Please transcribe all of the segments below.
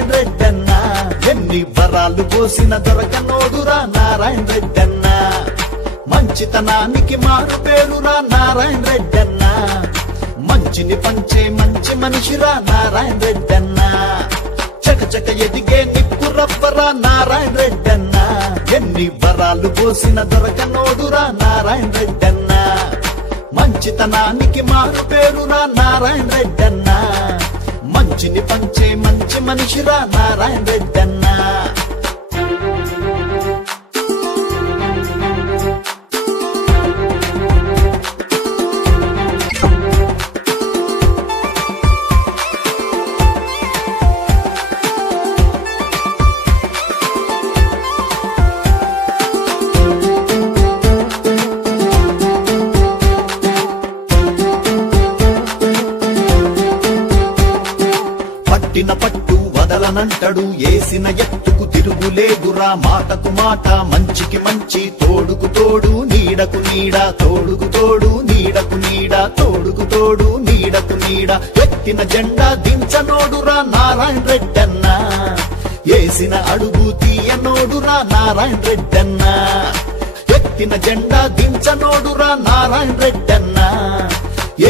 నారాయణ రెడ్డన్న ఎన్ని వరాలు పోసిన దొరకనోడురా నారాయణ రెడ్డన్న మంచితనానికి మారు పేరురా నారాయణ రెడ్డన్న మంచిని పంచే మంచి మనిషిరా నారాయణ రెడ్డన్న చకచక ఎదిగే నిప్పు రవ్వరా నారాయణ రెడ్డన్న ఎన్ని వరాలు పోసిన దొరకనోడురా నారాయణ రెడ్డన్న మంచితనానికి మారు పేరురా నారాయణ రెడ్డన్న మంచిని పంచే మంచి మనిషిరా నారాయణ రెడ్డన్న పట్టిన పట్టు వదలనంటడు ఏసిన ఎత్తుకు తిరుగులేదురా మాటకు మాట మంచికి మంచి తోడుకు తోడు నీడకు నీడ తోడుకు తోడు నీడకు నీడ తోడుకు తోడు నీడకు నీడ ఎత్తిన జెండా దించనోడురా నారాయణ రెడ్డన్న ఏసిన అడుగు తీయనోడురా నారాయణ రెడ్డన్న ఎత్తిన జెండా దించనోడురా నారాయణ రెడ్డన్న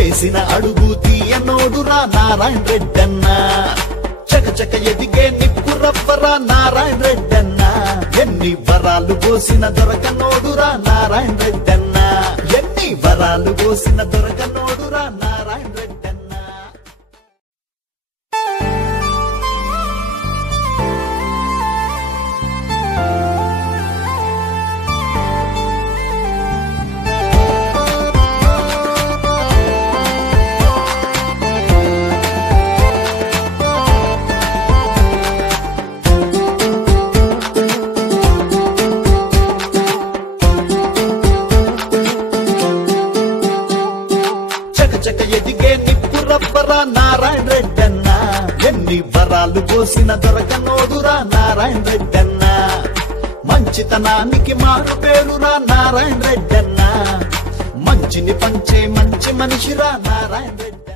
ఏసిన అడుగు తీయనోడురా నారాయణ రెడ్డన్న చకచక ఎదిగే నిప్పు రవ్వరా నారాయణ రెడ్డన్న ఎన్ని వరాలు పోసిన దొరకనోడురా నారాయణ రెడ్డన్న ఎన్ని వరాలు పోసిన దొరకనోడురా నారాయణ రెడ్డన్న చక ఎదిగే నిప్పు రవ్వరా నారాయణ రెడ్డన్న ఎన్ని వరాలు పోసిన దొరకనోడురా నారాయణ రెడ్డన్న మంచితనానికి మారు పేరురా నారాయణ రెడ్డన్న మంచిని పంచే మంచి మనిషిరా నారాయణ రెడ్డి